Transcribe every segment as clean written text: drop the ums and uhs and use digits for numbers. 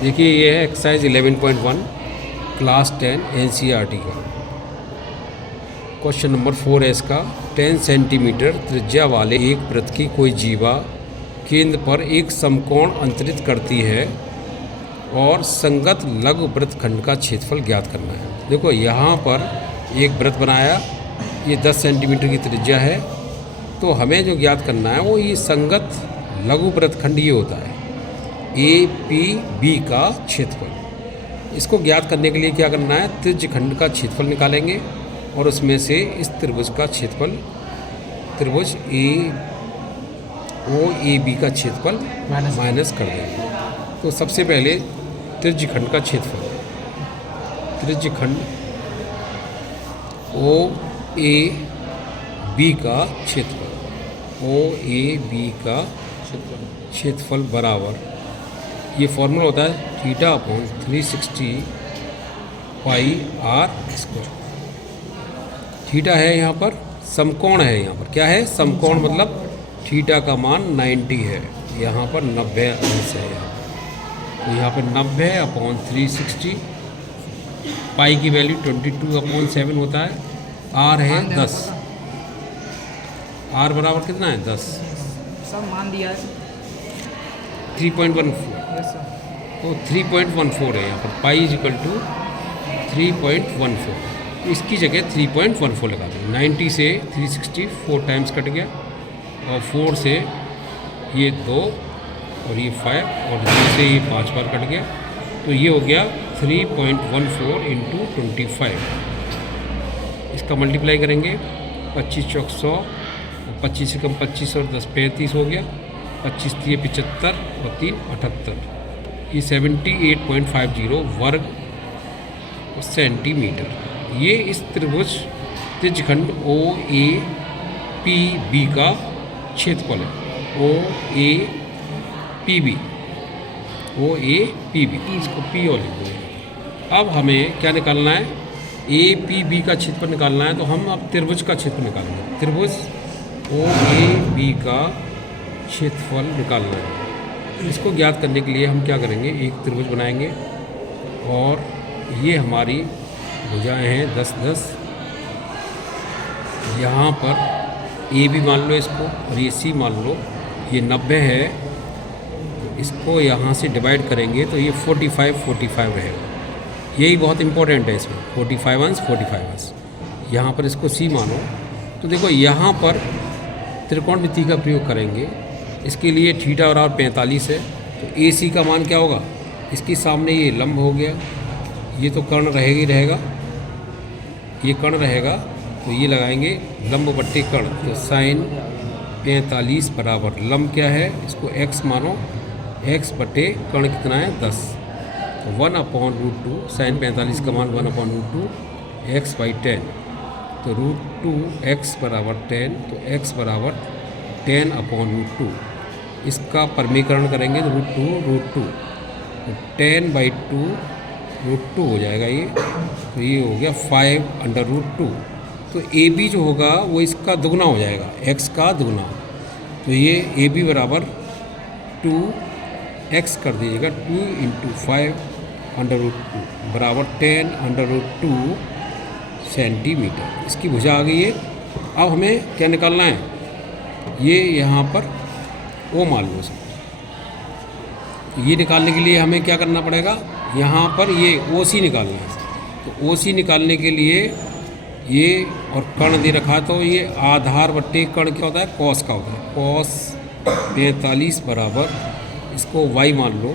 देखिए ये है एक्सरसाइज 11.1 क्लास 10 एनसीईआरटी का क्वेश्चन नंबर 4 है इसका। 10 सेंटीमीटर त्रिज्या वाले एक वृत्त की कोई जीवा केंद्र पर एक समकोण अंतरित करती है और संगत लघु वृत्तखंड का क्षेत्रफल ज्ञात करना है। देखो यहाँ पर एक वृत्त बनाया, ये 10 सेंटीमीटर की त्रिज्या है, तो हमें जो ज्ञात करना है वो ये संगत लघु वृत्तखंड ये होता है APB का क्षेत्रफल। इसको ज्ञात करने के लिए क्या करना है, त्रिज्य खंड का क्षेत्रफल निकालेंगे और उसमें से इस त्रिभुज का क्षेत्रफल, त्रिभुज OAB का क्षेत्रफल माइनस कर देंगे। तो सबसे पहले त्रिज्य खंड का क्षेत्रफल, त्रिज्य खंड OAB का क्षेत्रफल, OAB का क्षेत्रफल बराबर, ये फॉर्मूला होता है θ/360 पाई r स्क्वायर। थीटा है यहाँ पर, समकोण है यहाँ पर, क्या है समकोण, मतलब थीटा का मान 90 है, यहाँ पर 90 अंश है। तो यहाँ पर 90/360, पाई की वैल्यू 22/7 होता है, r है 10, r बराबर कितना है 10, सब मान दिया है 3.14, तो 3.14 है यहाँ पर, पाई इजिकल टू 3.14, इसकी जगह 3.14 लगा दें। 90 से 360 4 टाइम्स कट गया, और 4 से ये 2 और ये 5 और 2 से ये 5 बार कट गया, तो ये हो गया 3.14 × 25। इसका मल्टीप्लाई करेंगे, 25 चौक 100, 25 से कम 25 और 10 35 हो गया, 25 3 75 और 3 78, ये 78.50 वर्ग सेंटीमीटर। ये इस त्रिभुज त्रिज्यखंड OAPB का क्षेत्रफल है, OAPB, इसको P और लिख देंगे। अब हमें क्या निकालना है, APB का क्षेत्रफल निकालना है, तो हम अब त्रिभुज का क्षेत्रफल निकालेंगे। त्रिभुज OAB का क्षेत्रफल निकालना है। इसको ज्ञात करने के लिए हम क्या करेंगे, एक त्रिभुज बनाएंगे और ये हमारी भुजाएं हैं 10-10, यहाँ पर AB मान लो इसको, और ये C मान लो, ये 90 है, तो इसको यहाँ से डिवाइड करेंगे तो ये 45 रहेगा। यही बहुत इंपॉर्टेंट है इसमें, 45 अंश 45 अंश। यहाँ पर इसको C मानो, तो देखो यहाँ पर त्रिकोणमिति का प्रयोग करेंगे। इसके लिए थीटा बराबर 45 है, तो AC का मान क्या होगा, इसके सामने ये लंब हो गया, ये तो कर्ण रहेगा ही रहेगा, ये कर्ण रहेगा, तो ये लगाएंगे लंब बट्टे कर्ण, तो साइन 45 बराबर लंब क्या है, इसको x मानो, x बट्टे कर्ण कितना है 10, तो 1/√2, साइन 45 का मान 1/√2 x/10, तो √2x बराबर 10, तो x बराबर 10/√2। इसका परमीकरण करेंगे तो √2, तो 10/2 √2 हो जाएगा ये, तो ये हो गया 5/√2। तो AB जो होगा वो इसका दुगना हो जाएगा, x का दुगना, तो ये AB बराबर 2x कर दीजिएगा, 2 × 5/√2 बराबर 10/√2 सेंटीमीटर। इसकी भुजा आ गई है। अब हमें क्या निकालना है, ये यहाँ पर O मान लो इसको, ये निकालने के लिए हमें क्या करना पड़ेगा, यहाँ पर ये OC निकालना है। तो OC निकालने के लिए ये और कर्ण दे रखा, तो ये आधार बट्टे कर्ण क्या होता है, कॉस का होता है, कॉस 45 बराबर, इसको y मान लो,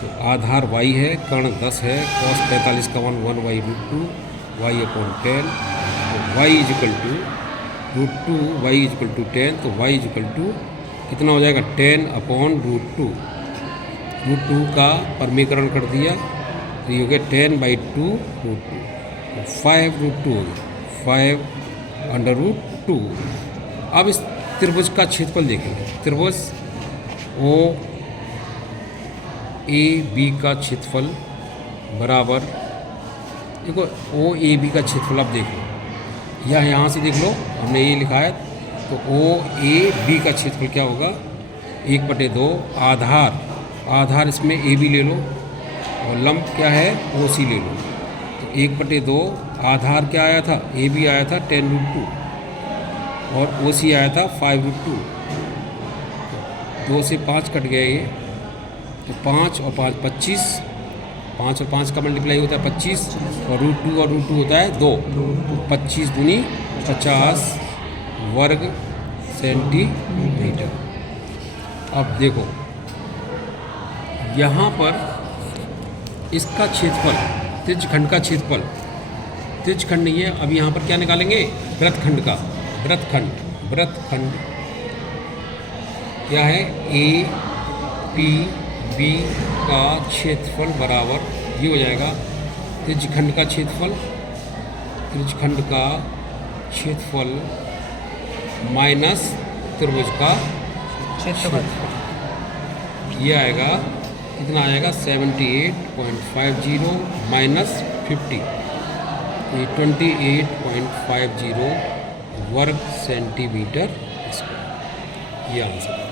तो आधार y है, कर्ण 10 है, कॉस 45 का मान 1/√2 y/10, तो y equal to √2, y equal to 10, तो y इजिकल टू कितना हो जाएगा 10/√2। √2 का परमीकरण कर दिया, तो ये हो गया 10/2 √2, तो 5√2 हो गया, 5/√2। अब इस त्रिभुज का क्षेत्रफल देखेंगे, त्रिभुज OAB का क्षेत्रफल बराबर, देखो OAB का क्षेत्रफल आप देख लो, या यहाँ से देख लो, हमने ये लिखा है, तो OAB का क्षेत्रफल क्या होगा, 1/2 आधार, आधार इसमें AB ले लो, और लंब क्या है, OC ले लो। तो 1/2 आधार क्या आया था, AB आया था 10√2 और OC आया था 5√2। 2 से 5 कट गया ये, तो 5 और 5 25, 5 और 5 का मल्टीप्लाई होता है 25 और √2 और √2 होता है 2। 25 दूनी 50 वर्ग सेंटीमीटर। अब देखो यहाँ पर इसका क्षेत्रफल, त्रिज्यखंड का क्षेत्रफल, त्रिज्यखंड नहीं है, अब यहाँ पर क्या निकालेंगे, वृत्तखंड का। वृत्तखंड क्या है, APB का क्षेत्रफल बराबर ये हो जाएगा त्रिज्यखंड का क्षेत्रफल, माइनस त्रिभुज का क्षेत्रफल। ये आएगा, कितना आएगा, 78.50 माइनस 50, ये 28.50 वर्ग सेंटीमीटर स्क्वायर, ये आंसर है।